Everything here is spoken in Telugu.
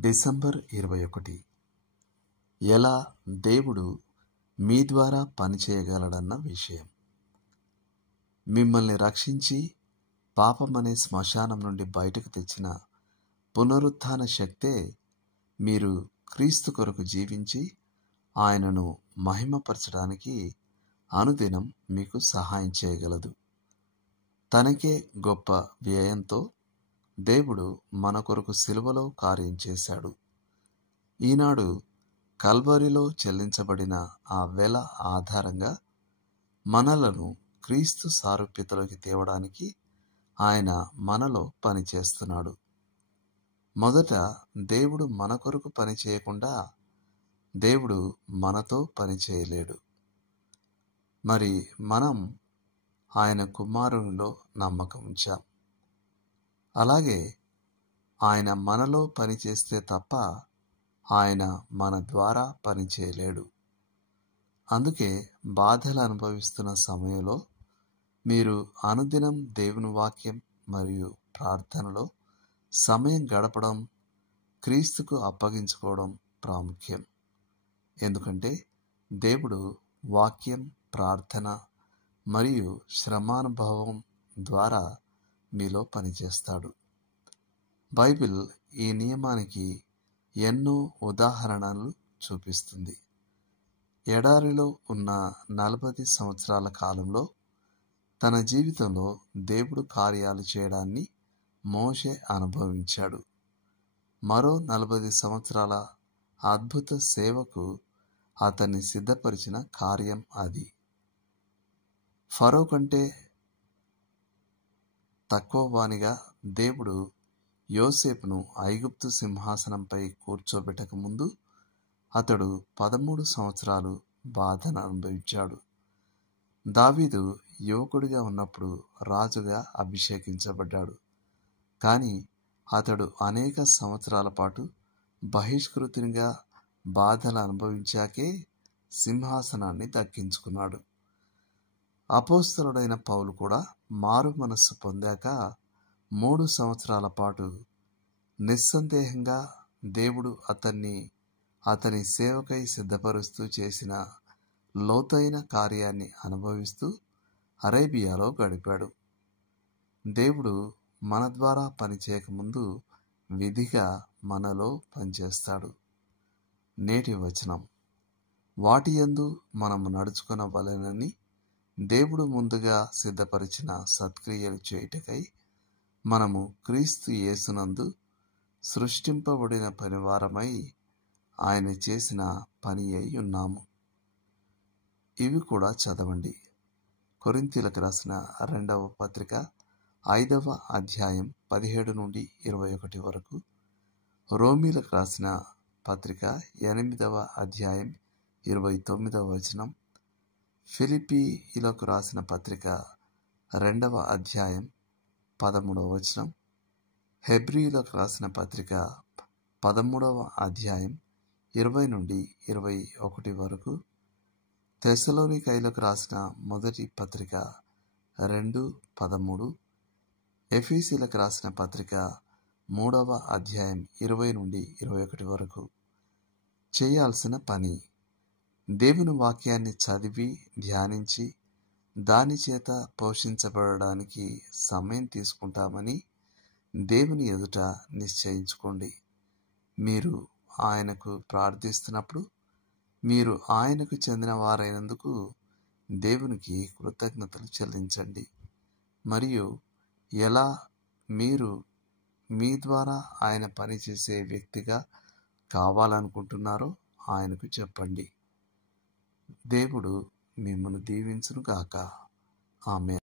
డిసెంబర్ 21. ఎలా దేవుడు మీ ద్వారా పనిచేయగలడన్న విషయం. మిమ్మల్ని రక్షించి పాపమనే శ్మశానం నుండి బయటకు తెచ్చిన పునరుత్థాన శక్తే మీరు క్రీస్తు కొరకు జీవించి ఆయనను మహిమపరచడానికి అనుదినం మీకు సహాయం చేయగలదు. తనకే గొప్ప వ్యయంతో దేవుడు మన కొరకు సిలువలో కార్యం చేశాడు. ఈనాడు కల్వరిలో చెల్లించబడిన ఆ వెల ఆధారంగా మనలను క్రీస్తు సారూప్యతలోకి తేవడానికి ఆయన మనలో పనిచేస్తున్నాడు. మొదట దేవుడు మన కొరకు పని చేయకుండా దేవుడు మనతో పని చేయలేడు. మరి మనం ఆయన కుమారునిలో నమ్మకం ఉంచాం. అలాగే ఆయన మనలో పని చేస్తే తప్ప ఆయన మన ద్వారా పని చేయలేడు. అందుకే బాధలు అనుభవిస్తున్న సమయంలో మీరు అనుదినం దేవుని వాక్యం మరియు ప్రార్థనలో సమయం గడపడం, క్రీస్తుకు అప్పగించుకోవడం ప్రాముఖ్యం. ఎందుకంటే దేవుడు వాక్యం, ప్రార్థన మరియు శ్రమానుభవం ద్వారా మీలో పనిచేస్తాడు. బైబిల్ ఈ నియమానికి ఎన్నో ఉదాహరణలు చూపిస్తుంది. ఎడారిలో ఉన్న 40 సంవత్సరాల కాలంలో తన జీవితంలో దేవుడు కార్యాలు చేయడాన్ని మోషే అనుభవించాడు. మరో 40 సంవత్సరాల అద్భుత సేవకు అతన్ని సిద్ధపరిచిన కార్యం అది. ఫరో కంటే తక్కువ వానిగా దేవుడు యోసేపును ఐగుప్తు సింహాసనంపై కూర్చోబెట్టక ముందు అతడు 13 సంవత్సరాలు బాధను అనుభవించాడు. దావీదు యువకుడిగా ఉన్నప్పుడు రాజుగా అభిషేకించబడ్డాడు. కానీ అతడు అనేక సంవత్సరాల పాటు బహిష్కృతునిగా బాధలు అనుభవించాకే సింహాసనాన్ని దక్కించుకున్నాడు. అపోస్తలుడైన పౌలు కూడా మారు మనస్సు పొందాక 3 సంవత్సరాల పాటు నిస్సందేహంగా దేవుడు అతని సేవకై సిద్ధపరుస్తూ చేసిన లోతైన కార్యాన్ని అనుభవిస్తూ అరేబియాలో గడిపాడు. దేవుడు మన ద్వారా పనిచేయకముందు విధిగా మనలో పనిచేస్తాడు. నేటి వచనం: వాటి యందు మనము నడుచుకొనవలెనని దేవుడు ముందుగా సిద్ధపరిచిన సత్క్రియలు చేయుటకై మనము క్రీస్తు యేసునందు సృష్టింపబడిన పనివారమై ఆయన చేసిన పని అయి ఉన్నాము. ఇవి కూడా చదవండి. కొరింథీయులకు రాసిన 2వ పత్రిక 5వ అధ్యాయం 17 నుండి 21 వరకు, రోమీలకు రాసిన పత్రిక 8వ అధ్యాయం 29వ వచనం, ఫిలిప్పీయులకు రాసిన పత్రిక 2వ అధ్యాయం 13వ వచనం, హెబ్రీయులకు రాసిన పత్రిక 13వ అధ్యాయం 20 నుండి 21 వరకు, తెస్సలోనికైలకు రాసిన మొదటి పత్రిక 2:13, ఎఫెసీయులకు రాసిన పత్రిక 3వ అధ్యాయం 20 నుండి 21 వరకు. చేయాల్సిన పని: దేవుని వాక్యాన్ని చదివి ధ్యానించి దాని చేత పోషించబడడానికి సమయం తీసుకుంటామని దేవుని ఎదుట నిశ్చయించుకోండి. మీరు ఆయనకు ప్రార్థిస్తున్నప్పుడు మీరు ఆయనకు చెందిన వారైనందుకు దేవునికి కృతజ్ఞతలు చెల్లించండి. మరియు ఎలా మీరు మీ ద్వారా ఆయన పనిచేసే వ్యక్తిగా కావాలనుకుంటున్నారో ఆయనకు చెప్పండి. దేవుడు మిమ్మల్ని దీవించును గాక. ఆమేన్.